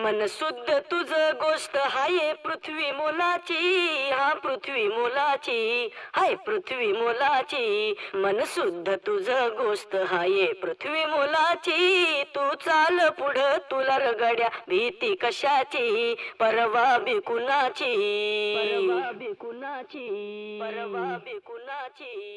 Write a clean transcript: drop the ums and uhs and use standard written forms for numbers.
मन शुद्ध तुझ गोष्ट हाय पृथ्वी मोलाची, हा पृथ्वी मोलाची, हाय पृथ्वी मोलाची. मन शुद्ध तुझ गोष्ट हाय पृथ्वी मोलाची. तू चाल पुढं तुला रगड्या भीती कशाची, परवा बिकुनाची, परवा बिकुनाची, परवा बिकुनाची.